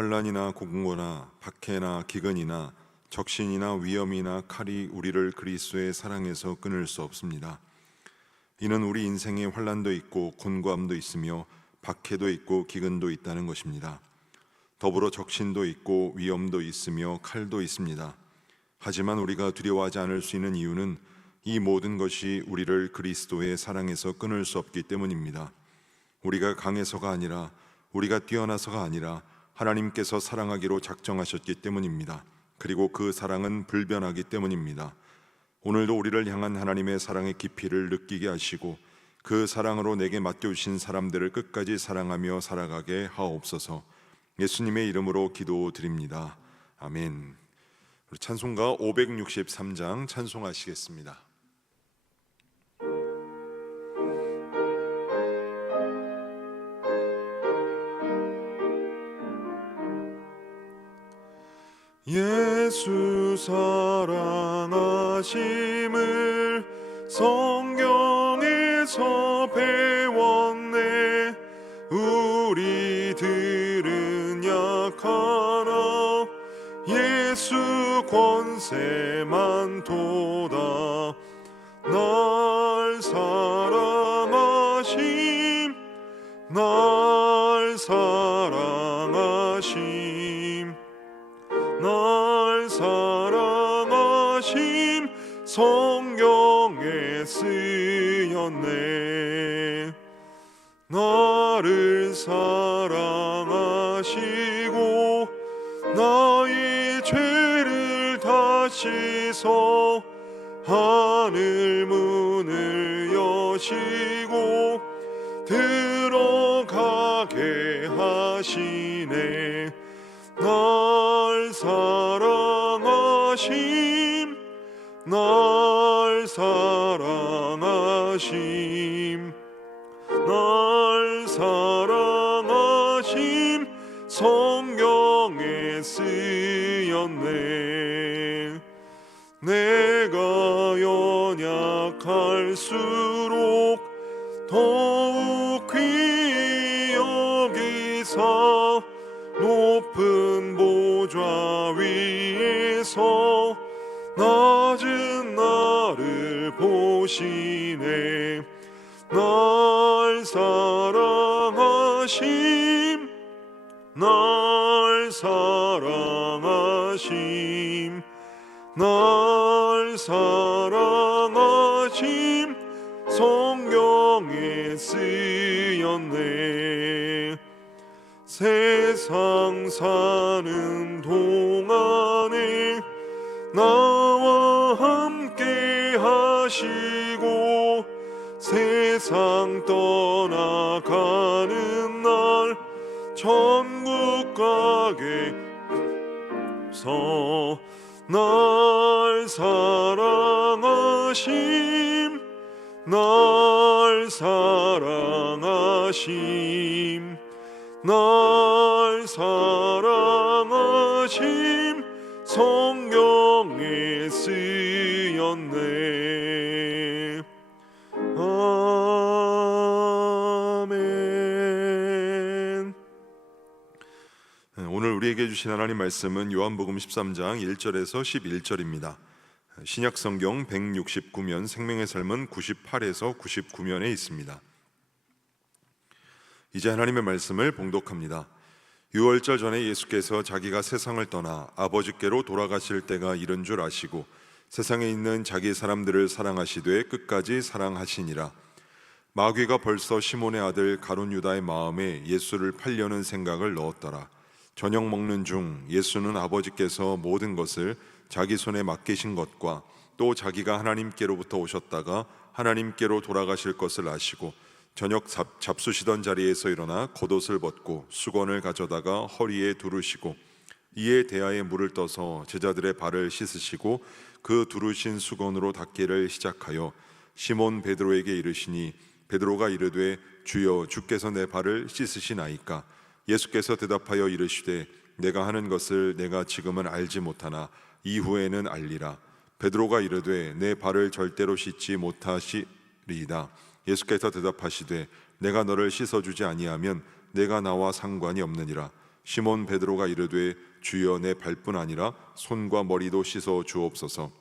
환난이나 공고나 박해나 기근이나 적신이나 위험이나 칼이 우리를 그리스도의 사랑에서 끊을 수 없습니다. 이는 우리 인생에 환난도 있고 곤고함도 있으며 박해도 있고 기근도 있다는 것입니다. 더불어 적신도 있고 위험도 있으며 칼도 있습니다. 하지만 우리가 두려워하지 않을 수 있는 이유는 이 모든 것이 우리를 그리스도의 사랑에서 끊을 수 없기 때문입니다. 우리가 강해서가 아니라 우리가 뛰어나서가 아니라 하나님께서 사랑하기로 작정하셨기 때문입니다. 그리고 그 사랑은 불변하기 때문입니다. 오늘도 우리를 향한 하나님의 사랑의 깊이를 느끼게 하시고 그 사랑으로 내게 맡겨주신 사람들을 끝까지 사랑하며 살아가게 하옵소서. 예수님의 이름으로 기도드립니다. 아멘. 찬송가 563장 찬송하시겠습니다. 예수 사랑하심을 성경에서 배웠네. 우리들은 약하나 예수 권세만 도다. 날 사랑하심, 날 사랑하심, 날 사랑하심 성경에 쓰였네. 나를 사랑하시고 나의 죄를 다 씻어 하늘 문을 여시고 들어가게 하시네. 날 사랑하심, 날 사랑하심, 날 사랑하심 성경에 쓰였네. 내가 연약할수록 더욱 귀히 여기사 높은 보좌 위에서 낮은 나를 보시네. 날 사랑하심, 날 사랑하심, 날 사랑하심 성경에 쓰였네. 세상 사는 동안에 나와 함께 하시고 세상 떠나가는 날 천국 가게 서 날 사랑하심, 날 사랑하심, 날 사랑하심 성경에 쓰였네. 아멘. 오늘 우리에게 주신 하나님 말씀은 요한복음 13장 1절에서 11절입니다. 신약성경 169면, 생명의 삶은 98에서 99면에 있습니다. 이제 하나님의 말씀을 봉독합니다. 유월절 전에 예수께서 자기가 세상을 떠나 아버지께로 돌아가실 때가 이른 줄 아시고 세상에 있는 자기 사람들을 사랑하시되 끝까지 사랑하시니라. 마귀가 벌써 시몬의 아들 가룟 유다의 마음에 예수를 팔려는 생각을 넣었더라. 저녁 먹는 중 예수는 아버지께서 모든 것을 자기 손에 맡기신 것과 또 자기가 하나님께로부터 오셨다가 하나님께로 돌아가실 것을 아시고 저녁 잡수시던 자리에서 일어나 겉옷을 벗고 수건을 가져다가 허리에 두르시고 이에 대야에 물을 떠서 제자들의 발을 씻으시고 그 두르신 수건으로 닦기를 시작하여 시몬 베드로에게 이르시니 베드로가 이르되 주여 주께서 내 발을 씻으시나이까. 예수께서 대답하여 이르시되 내가 하는 것을 내가 지금은 알지 못하나 이후에는 알리라. 베드로가 이르되 내 발을 절대로 씻지 못하시리이다. 예수께서 대답하시되 내가 너를 씻어주지 아니하면 내가 나와 상관이 없느니라. 시몬 베드로가 이르되 주여 내 발뿐 아니라 손과 머리도 씻어 주옵소서.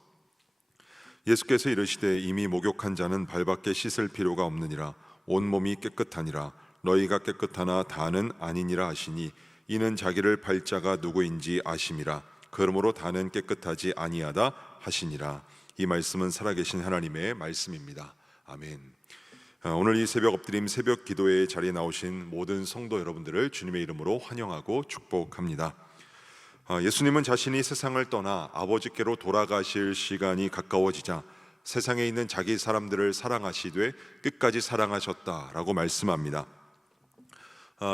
예수께서 이르시되 이미 목욕한 자는 발밖에 씻을 필요가 없느니라. 온몸이 깨끗하니라. 너희가 깨끗하나 다는 아니니라 하시니 이는 자기를 팔 자가 누구인지 아심이라. 그러므로 다는 깨끗하지 아니하다 하시니라. 이 말씀은 살아계신 하나님의 말씀입니다. 아멘. 오늘 이 새벽 엎드림 새벽 기도회 자리에 나오신 모든 성도 여러분들을 주님의 이름으로 환영하고 축복합니다. 예수님은 자신이 세상을 떠나 아버지께로 돌아가실 시간이 가까워지자 세상에 있는 자기 사람들을 사랑하시되 끝까지 사랑하셨다라고 말씀합니다.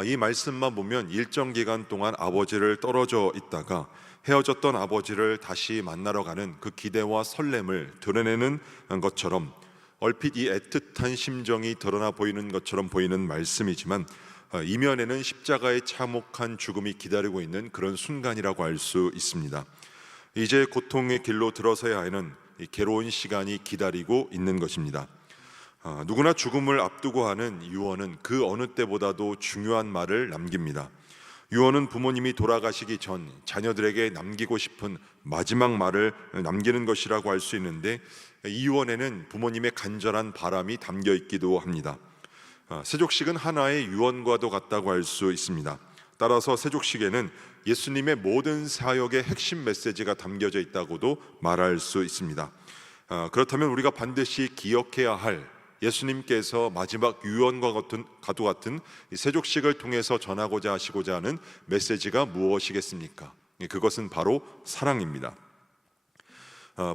이 말씀만 보면 일정 기간 동안 아버지를 떨어져 있다가 헤어졌던 아버지를 다시 만나러 가는 그 기대와 설렘을 드러내는 것처럼 얼핏 이 애틋한 심정이 드러나 보이는 것처럼 보이는 말씀이지만 이면에는 십자가의 참혹한 죽음이 기다리고 있는 그런 순간이라고 할 수 있습니다. 이제 고통의 길로 들어서야 하는 이 괴로운 시간이 기다리고 있는 것입니다. 누구나 죽음을 앞두고 하는 유언은 그 어느 때보다도 중요한 말을 남깁니다. 유언은 부모님이 돌아가시기 전 자녀들에게 남기고 싶은 마지막 말을 남기는 것이라고 할 수 있는데, 이 유언에는 부모님의 간절한 바람이 담겨 있기도 합니다. 세족식은 하나의 유언과도 같다고 할 수 있습니다. 따라서 세족식에는 예수님의 모든 사역의 핵심 메시지가 담겨져 있다고도 말할 수 있습니다. 그렇다면 우리가 반드시 기억해야 할 예수님께서 마지막 유언과 같은 이 세족식을 통해서 전하고자 하시고자 하는 메시지가 무엇이겠습니까? 그것은 바로 사랑입니다.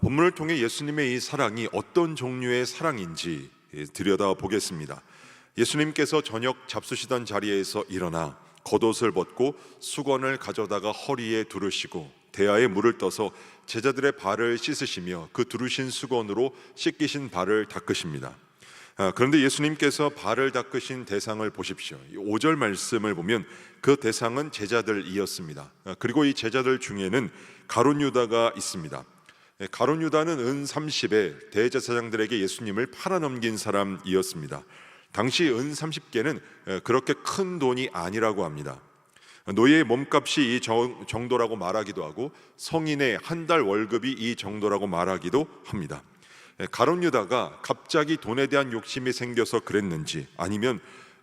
본문을 통해 예수님의 이 사랑이 어떤 종류의 사랑인지 들여다보겠습니다. 예수님께서 저녁 잡수시던 자리에서 일어나 겉옷을 벗고 수건을 가져다가 허리에 두르시고 대야에 물을 떠서 제자들의 발을 씻으시며 그 두르신 수건으로 씻기신 발을 닦으십니다. 그런데 예수님께서 발을 닦으신 대상을 보십시오. 5절 말씀을 보면 그 대상은 제자들이었습니다. 그리고 이 제자들 중에는 가룟 유다가 있습니다. 가룟 유다는 은 30에 대제사장들에게 예수님을 팔아넘긴 사람이었습니다. 당시 은 30개는 그렇게 큰 돈이 아니라고 합니다. 노예의 몸값이 이 정도라고 말하기도 하고 성인의 한 달 월급이 이 정도라고 말하기도 합니다. 가룟 유다가 갑자기 돈에 대한 욕심이 생겨서 그랬는지, 아니면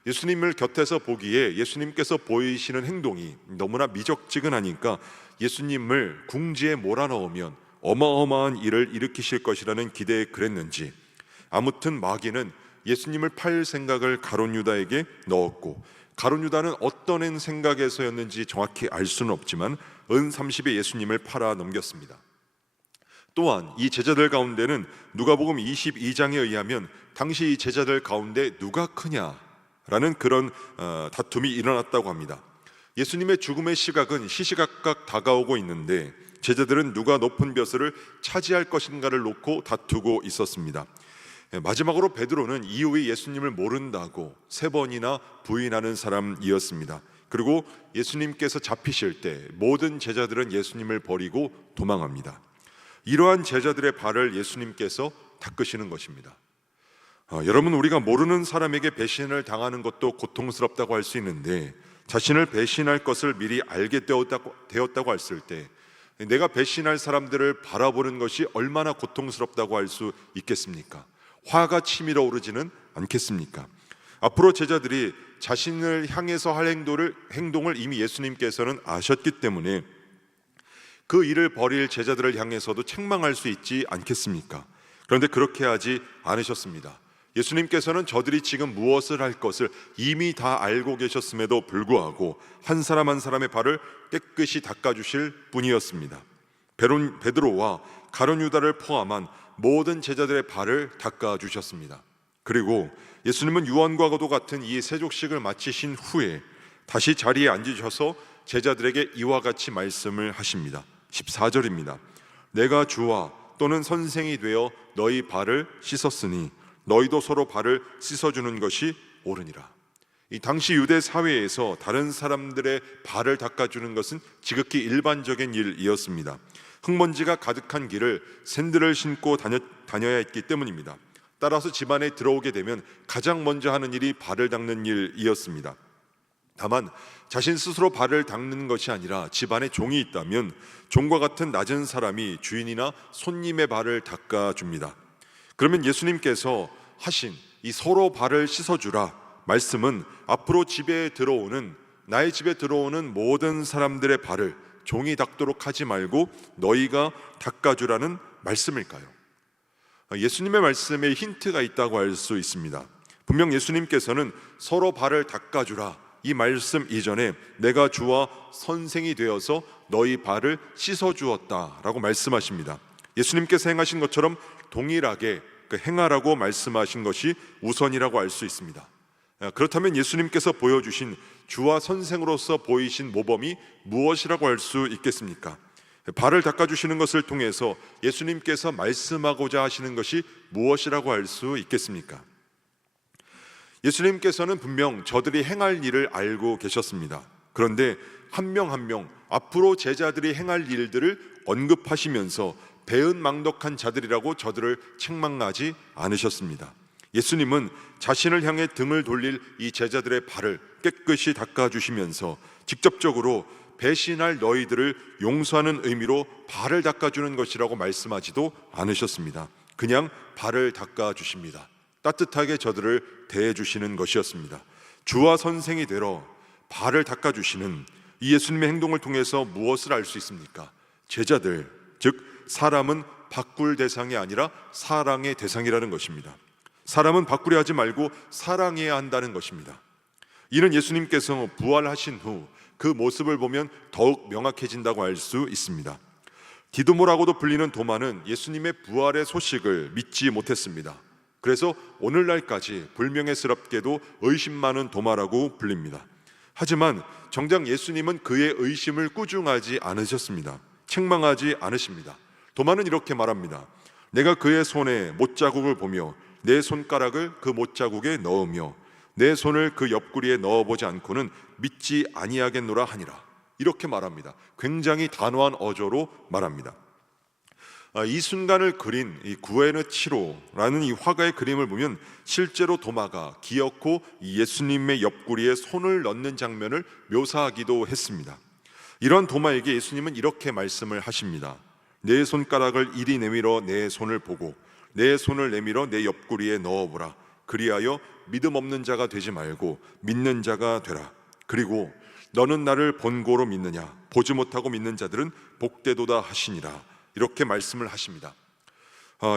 예수님을 곁에서 보기에 예수님께서 보이시는 행동이 너무나 미적지근하니까 예수님을 궁지에 몰아넣으면 어마어마한 일을 일으키실 것이라는 기대에 그랬는지, 아무튼 마귀는 예수님을 팔 생각을 가룟 유다에게 넣었고, 가룟 유다는 어떤 생각에서였는지 정확히 알 수는 없지만 은 30에 예수님을 팔아 넘겼습니다. 또한 이 제자들 가운데는 누가복음 22장에 의하면 당시 이 제자들 가운데 누가 크냐라는 그런 다툼이 일어났다고 합니다. 예수님의 죽음의 시각은 시시각각 다가오고 있는데 제자들은 누가 높은 벼슬을 차지할 것인가를 놓고 다투고 있었습니다. 마지막으로 베드로는 이후에 예수님을 모른다고 3번이나 부인하는 사람이었습니다. 그리고 예수님께서 잡히실 때 모든 제자들은 예수님을 버리고 도망합니다. 이러한 제자들의 발을 예수님께서 닦으시는 것입니다. 여러분, 우리가 모르는 사람에게 배신을 당하는 것도 고통스럽다고 할 수 있는데, 자신을 배신할 것을 미리 알게 되었다고 했을 때 내가 배신할 사람들을 바라보는 것이 얼마나 고통스럽다고 할 수 있겠습니까? 화가 치밀어 오르지는 않겠습니까? 앞으로 제자들이 자신을 향해서 할 행동을 이미 예수님께서는 아셨기 때문에 그 일을 벌일 제자들을 향해서도 책망할 수 있지 않겠습니까? 그런데 그렇게 하지 않으셨습니다. 예수님께서는 저들이 지금 무엇을 할 것을 이미 다 알고 계셨음에도 불구하고 한 사람 한 사람의 발을 깨끗이 닦아주실 분이었습니다. 베드로와 가룟 유다를 포함한 모든 제자들의 발을 닦아주셨습니다. 그리고 예수님은 유언과도 같은 이 세족식을 마치신 후에 다시 자리에 앉으셔서 제자들에게 이와 같이 말씀을 하십니다. 14절입니다. 내가 주와 또는 선생이 되어 너희 발을 씻었으니 너희도 서로 발을 씻어주는 것이 옳으니라. 이 당시 유대 사회에서 다른 사람들의 발을 닦아주는 것은 지극히 일반적인 일이었습니다. 흙먼지가 가득한 길을 샌들을 신고 다녀야 했기 때문입니다. 따라서 집안에 들어오게 되면 가장 먼저 하는 일이 발을 닦는 일이었습니다. 다만 자신 스스로 발을 닦는 것이 아니라 집안에 종이 있다면 종과 같은 낮은 사람이 주인이나 손님의 발을 닦아줍니다. 그러면 예수님께서 하신 이 서로 발을 씻어주라 말씀은 앞으로 나의 집에 들어오는 모든 사람들의 발을 종이 닦도록 하지 말고 너희가 닦아주라는 말씀일까요? 예수님의 말씀에 힌트가 있다고 할 수 있습니다. 분명 예수님께서는 서로 발을 닦아주라 이 말씀 이전에 내가 주와 선생이 되어서 너희 발을 씻어주었다라고 말씀하십니다. 예수님께서 행하신 것처럼 동일하게 행하라고 말씀하신 것이 우선이라고 알 수 있습니다. 그렇다면 예수님께서 보여주신 주와 선생으로서 보이신 모범이 무엇이라고 할 수 있겠습니까? 발을 닦아주시는 것을 통해서 예수님께서 말씀하고자 하시는 것이 무엇이라고 할 수 있겠습니까? 예수님께서는 분명 저들이 행할 일을 알고 계셨습니다. 그런데 한 명 한 명 앞으로 제자들이 행할 일들을 언급하시면서 배은망덕한 자들이라고 저들을 책망하지 않으셨습니다. 예수님은 자신을 향해 등을 돌릴 이 제자들의 발을 깨끗이 닦아주시면서 직접적으로 배신할 너희들을 용서하는 의미로 발을 닦아주는 것이라고 말씀하지도 않으셨습니다. 그냥 발을 닦아주십니다. 따뜻하게 저들을 대해주시는 것이었습니다. 주와 선생이 되러 발을 닦아주시는 이 예수님의 행동을 통해서 무엇을 알 수 있습니까? 제자들, 즉 사람은 바꿀 대상이 아니라 사랑의 대상이라는 것입니다. 사람은 바꾸려 하지 말고 사랑해야 한다는 것입니다. 이는 예수님께서 부활하신 후 그 모습을 보면 더욱 명확해진다고 알 수 있습니다. 디도모라고도 불리는 도마는 예수님의 부활의 소식을 믿지 못했습니다. 그래서 오늘날까지 불명예스럽게도 의심 많은 도마라고 불립니다. 하지만 정작 예수님은 그의 의심을 꾸중하지 않으셨습니다. 책망하지 않으십니다. 도마는 이렇게 말합니다. 내가 그의 손에 못자국을 보며 내 손가락을 그 못자국에 넣으며 내 손을 그 옆구리에 넣어보지 않고는 믿지 아니하겠노라 하니라. 이렇게 말합니다. 굉장히 단호한 어조로 말합니다. 이 순간을 그린 이 구에르치로라는 이 화가의 그림을 보면 실제로 도마가 기어코 예수님의 옆구리에 손을 넣는 장면을 묘사하기도 했습니다. 이런 도마에게 예수님은 이렇게 말씀을 하십니다. 내 손가락을 이리 내밀어 내 손을 보고 내 손을 내밀어 내 옆구리에 넣어보라. 그리하여 믿음 없는 자가 되지 말고 믿는 자가 되라. 그리고 너는 나를 본고로 믿느냐? 보지 못하고 믿는 자들은 복되도다 하시니라. 이렇게 말씀을 하십니다.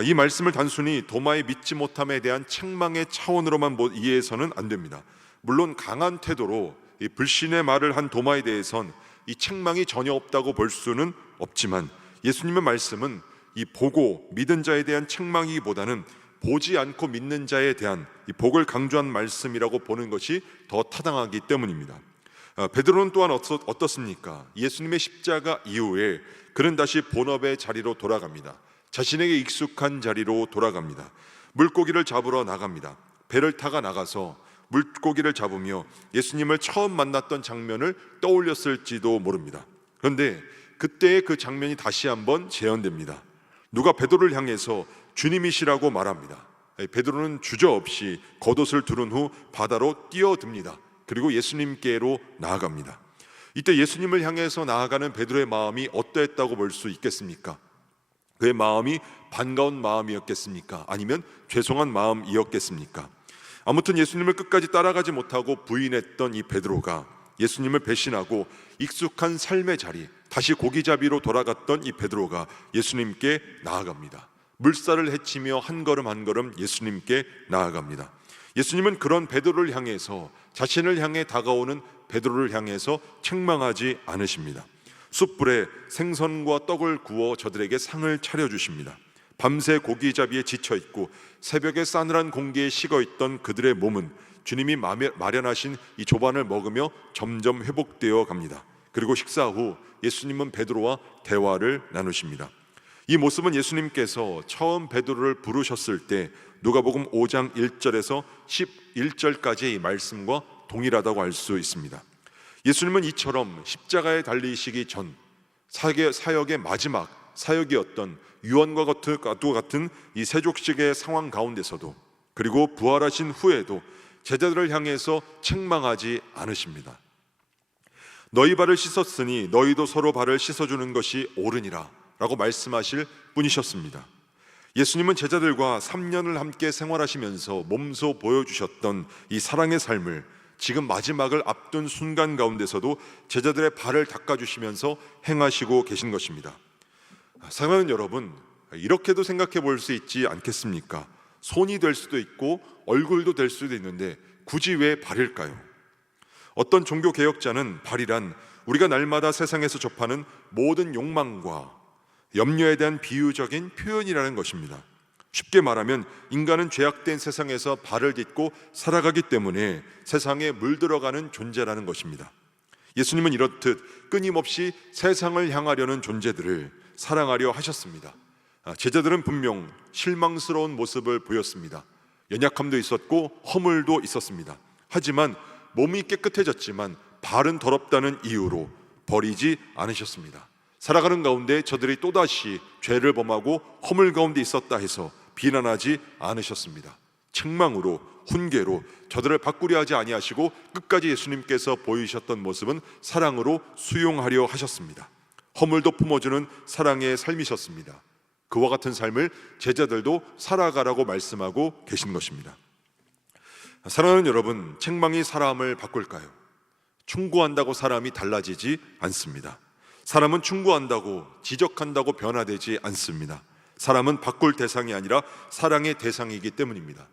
이 말씀을 단순히 도마의 믿지 못함에 대한 책망의 차원으로만 이해해서는 안 됩니다. 물론 강한 태도로 이 불신의 말을 한 도마에 대해선 이 책망이 전혀 없다고 볼 수는 없지만 예수님의 말씀은 이 보고 믿은 자에 대한 책망이기보다는 보지 않고 믿는 자에 대한 이 복을 강조한 말씀이라고 보는 것이 더 타당하기 때문입니다. 베드로는 또한 어떻습니까? 예수님의 십자가 이후에 그는 다시 본업의 자리로 돌아갑니다. 자신에게 익숙한 자리로 돌아갑니다. 물고기를 잡으러 나갑니다. 배를 타가 나가서 물고기를 잡으며 예수님을 처음 만났던 장면을 떠올렸을지도 모릅니다. 그런데 그때의 그 장면이 다시 한번 재현됩니다. 누가 베드로를 향해서 주님이시라고 말합니다. 베드로는 주저없이 겉옷을 두른 후 바다로 뛰어듭니다. 그리고 예수님께로 나아갑니다. 이때 예수님을 향해서 나아가는 베드로의 마음이 어떠했다고 볼 수 있겠습니까? 그의 마음이 반가운 마음이었겠습니까? 아니면 죄송한 마음이었겠습니까? 아무튼 예수님을 끝까지 따라가지 못하고 부인했던 이 베드로가 예수님을 배신하고 익숙한 삶의 자리, 다시 고기잡이로 돌아갔던 이 베드로가 예수님께 나아갑니다. 물살을 헤치며 한 걸음 한 걸음 예수님께 나아갑니다. 예수님은 그런 베드로를 향해서 자신을 향해 다가오는 베드로를 향해서 책망하지 않으십니다. 숯불에 생선과 떡을 구워 저들에게 상을 차려주십니다. 밤새 고기잡이에 지쳐있고 새벽에 싸늘한 공기에 식어있던 그들의 몸은 주님이 마련하신 이 조반을 먹으며 점점 회복되어 갑니다. 그리고 식사 후 예수님은 베드로와 대화를 나누십니다. 이 모습은 예수님께서 처음 베드로를 부르셨을 때 누가복음 5장 1절에서 11절까지의 이 말씀과 동일하다고 알 수 있습니다. 예수님은 이처럼 십자가에 달리시기 전 사역의 마지막 사역이었던 유언과 같은 이 세족식의 상황 가운데서도 그리고 부활하신 후에도 제자들을 향해서 책망하지 않으십니다. 너희 발을 씻었으니 너희도 서로 발을 씻어주는 것이 옳으니라 라고 말씀하실 뿐이셨습니다. 예수님은 제자들과 3년을 함께 생활하시면서 몸소 보여주셨던 이 사랑의 삶을 지금 마지막을 앞둔 순간 가운데서도 제자들의 발을 닦아주시면서 행하시고 계신 것입니다. 사랑하는 여러분, 이렇게도 생각해 볼 수 있지 않겠습니까? 손이 될 수도 있고 얼굴도 될 수도 있는데 굳이 왜 발일까요? 어떤 종교 개혁자는 발이란 우리가 날마다 세상에서 접하는 모든 욕망과 염려에 대한 비유적인 표현이라는 것입니다. 쉽게 말하면 인간은 죄악된 세상에서 발을 딛고 살아가기 때문에 세상에 물들어가는 존재라는 것입니다. 예수님은 이렇듯 끊임없이 세상을 향하려는 존재들을 사랑하려 하셨습니다. 제자들은 분명 실망스러운 모습을 보였습니다. 연약함도 있었고 허물도 있었습니다. 하지만 몸이 깨끗해졌지만 발은 더럽다는 이유로 버리지 않으셨습니다. 살아가는 가운데 저들이 또다시 죄를 범하고 허물 가운데 있었다 해서 비난하지 않으셨습니다. 책망으로, 훈계로 저들을 바꾸려 하지 아니하시고 끝까지 예수님께서 보이셨던 모습은 사랑으로 수용하려 하셨습니다. 허물도 품어주는 사랑의 삶이셨습니다. 그와 같은 삶을 제자들도 살아가라고 말씀하고 계신 것입니다. 사랑하는 여러분, 책망이 사람을 바꿀까요? 충고한다고 사람이 달라지지 않습니다. 사람은 충고한다고, 지적한다고 변화되지 않습니다. 사람은 바꿀 대상이 아니라 사랑의 대상이기 때문입니다.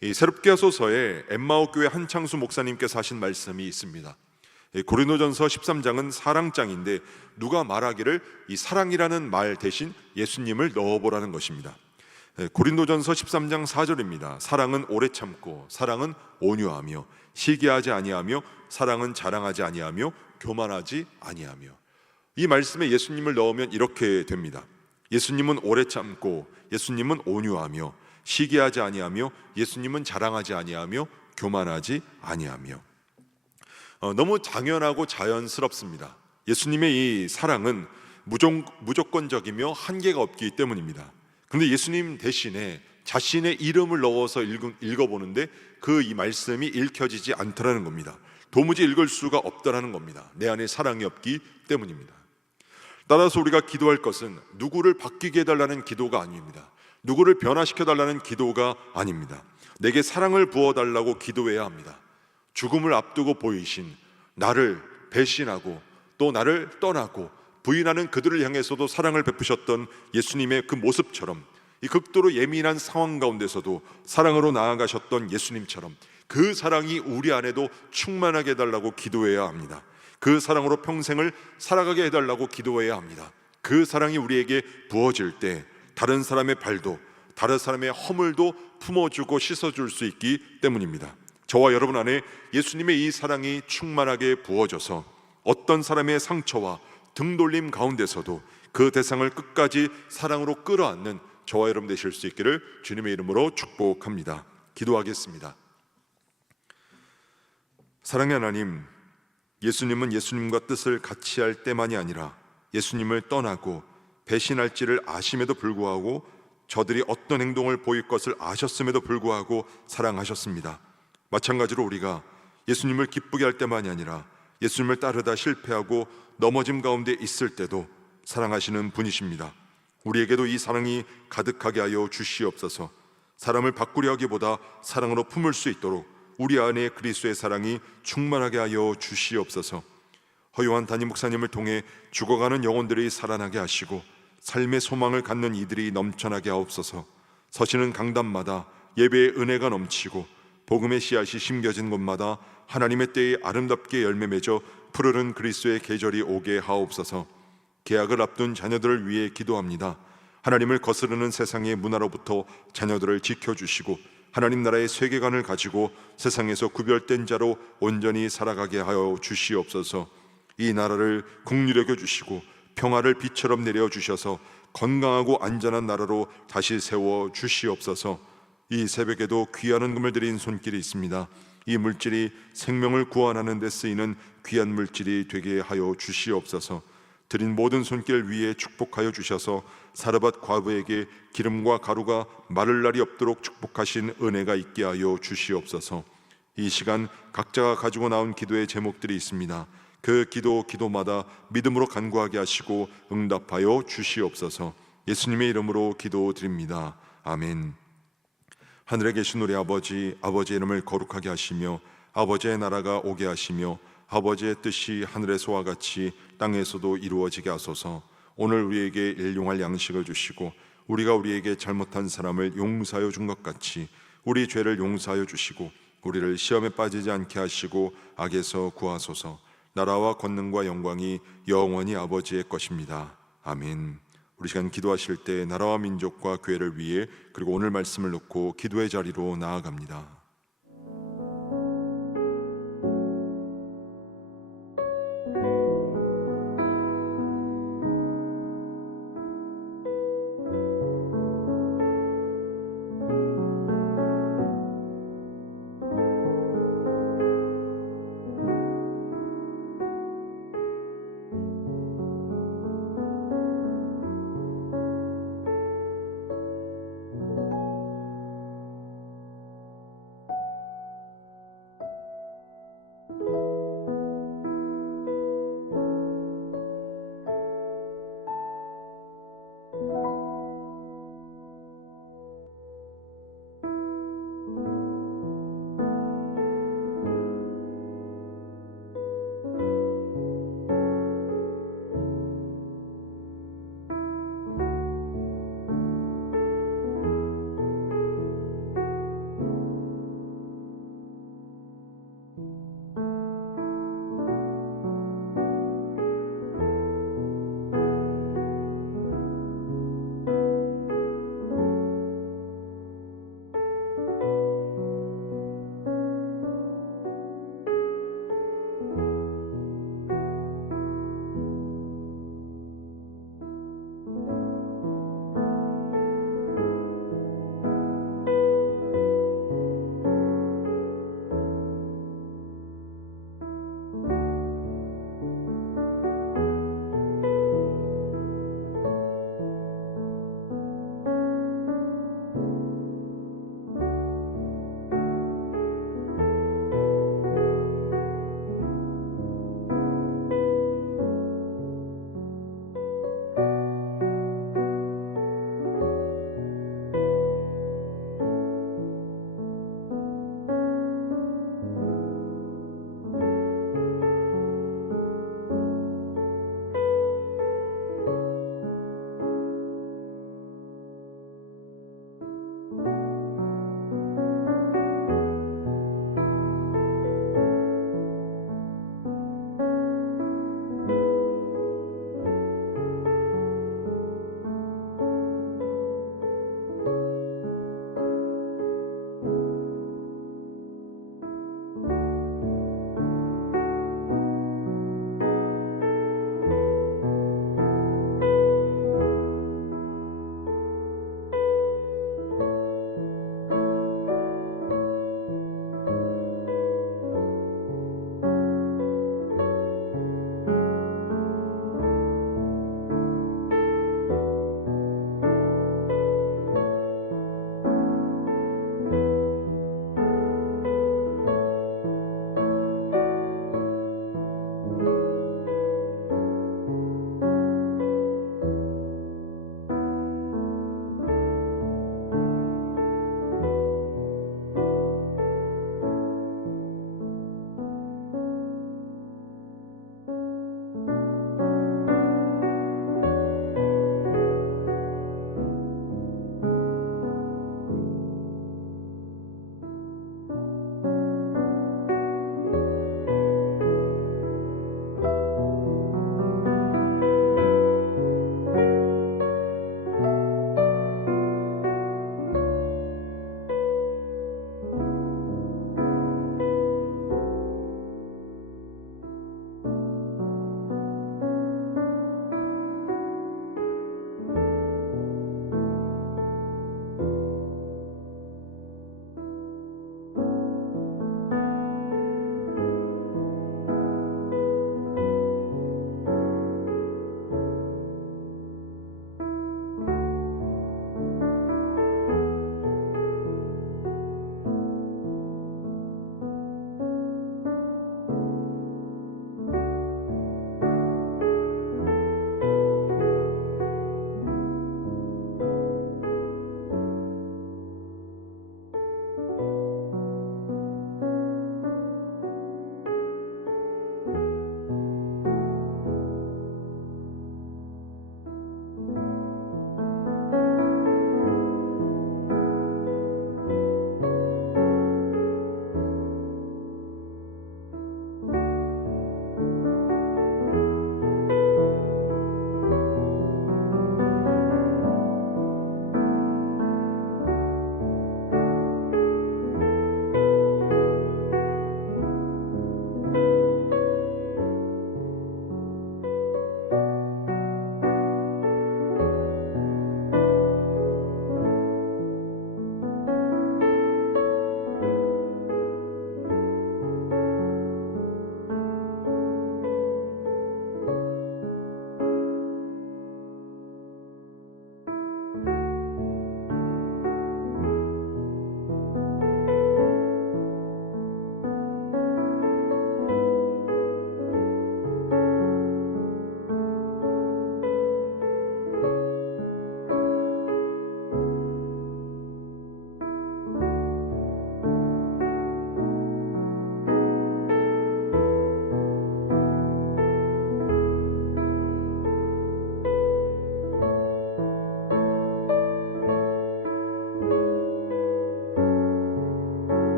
이 새롭게 하소서에 엠마오 교회 한창수 목사님께서 하신 말씀이 있습니다. 고린도전서 13장은 사랑장인데 누가 말하기를 이 사랑이라는 말 대신 예수님을 넣어보라는 것입니다. 고린도전서 13장 4절입니다. 사랑은 오래 참고, 사랑은 온유하며, 시기하지 아니하며, 사랑은 자랑하지 아니하며, 교만하지 아니하며. 이 말씀에 예수님을 넣으면 이렇게 됩니다. 예수님은 오래 참고, 예수님은 온유하며, 시기하지 아니하며, 예수님은 자랑하지 아니하며, 교만하지 아니하며. 너무 당연하고 자연스럽습니다. 예수님의 이 사랑은 무조건적이며 한계가 없기 때문입니다. 그런데 예수님 대신에 자신의 이름을 넣어서 읽어보는데 그 이 말씀이 읽혀지지 않더라는 겁니다. 도무지 읽을 수가 없더라는 겁니다. 내 안에 사랑이 없기 때문입니다. 따라서 우리가 기도할 것은 누구를 바뀌게 해달라는 기도가 아닙니다. 누구를 변화시켜달라는 기도가 아닙니다. 내게 사랑을 부어달라고 기도해야 합니다. 죽음을 앞두고 보이신 나를 배신하고 또 나를 떠나고 부인하는 그들을 향해서도 사랑을 베푸셨던 예수님의 그 모습처럼, 이 극도로 예민한 상황 가운데서도 사랑으로 나아가셨던 예수님처럼 그 사랑이 우리 안에도 충만하게 해달라고 기도해야 합니다. 그 사랑으로 평생을 살아가게 해달라고 기도해야 합니다. 그 사랑이 우리에게 부어질 때 다른 사람의 발도, 다른 사람의 허물도 품어주고 씻어줄 수 있기 때문입니다. 저와 여러분 안에 예수님의 이 사랑이 충만하게 부어져서 어떤 사람의 상처와 등돌림 가운데서도 그 대상을 끝까지 사랑으로 끌어안는 저와 여러분 되실 수 있기를 주님의 이름으로 축복합니다. 기도하겠습니다. 사랑의 하나님, 예수님은 예수님과 뜻을 같이 할 때만이 아니라 예수님을 떠나고 배신할지를 아심에도 불구하고 저들이 어떤 행동을 보일 것을 아셨음에도 불구하고 사랑하셨습니다. 마찬가지로 우리가 예수님을 기쁘게 할 때만이 아니라 예수님을 따르다 실패하고 넘어짐 가운데 있을 때도 사랑하시는 분이십니다. 우리에게도 이 사랑이 가득하게 하여 주시옵소서. 사람을 바꾸려 하기보다 사랑으로 품을 수 있도록 우리 안에 그리스도의 사랑이 충만하게 하여 주시옵소서. 허요한 담임 목사님을 통해 죽어가는 영혼들이 살아나게 하시고 삶의 소망을 갖는 이들이 넘쳐나게 하옵소서. 서시는 강단마다 예배의 은혜가 넘치고 복음의 씨앗이 심겨진 곳마다 하나님의 때에 아름답게 열매 맺어 푸르른 그리스도의 계절이 오게 하옵소서. 계약을 앞둔 자녀들을 위해 기도합니다. 하나님을 거스르는 세상의 문화로부터 자녀들을 지켜주시고 하나님 나라의 세계관을 가지고 세상에서 구별된 자로 온전히 살아가게 하여 주시옵소서. 이 나라를 국률하게 주시고 평화를 빛처럼 내려주셔서 건강하고 안전한 나라로 다시 세워 주시옵소서. 이 새벽에도 귀한 헌금을 드린 손길이 있습니다. 이 물질이 생명을 구원하는 데 쓰이는 귀한 물질이 되게 하여 주시옵소서. 드린 모든 손길 위에 축복하여 주셔서 사르밧 과부에게 기름과 가루가 마를 날이 없도록 축복하신 은혜가 있게 하여 주시옵소서. 이 시간 각자가 가지고 나온 기도의 제목들이 있습니다. 그 기도마다 믿음으로 간구하게 하시고 응답하여 주시옵소서. 예수님의 이름으로 기도드립니다. 아멘. 하늘에 계신 우리 아버지, 아버지의 이름을 거룩하게 하시며 아버지의 나라가 오게 하시며 아버지의 뜻이 하늘에서와 같이 땅에서도 이루어지게 하소서. 오늘 우리에게 일용할 양식을 주시고 우리가 우리에게 잘못한 사람을 용서하여 준 것 같이 우리 죄를 용서하여 주시고 우리를 시험에 빠지지 않게 하시고 악에서 구하소서. 나라와 권능과 영광이 영원히 아버지의 것입니다. 아멘. 우리 시간 기도하실 때 나라와 민족과 교회를 위해 그리고 오늘 말씀을 놓고 기도의 자리로 나아갑니다.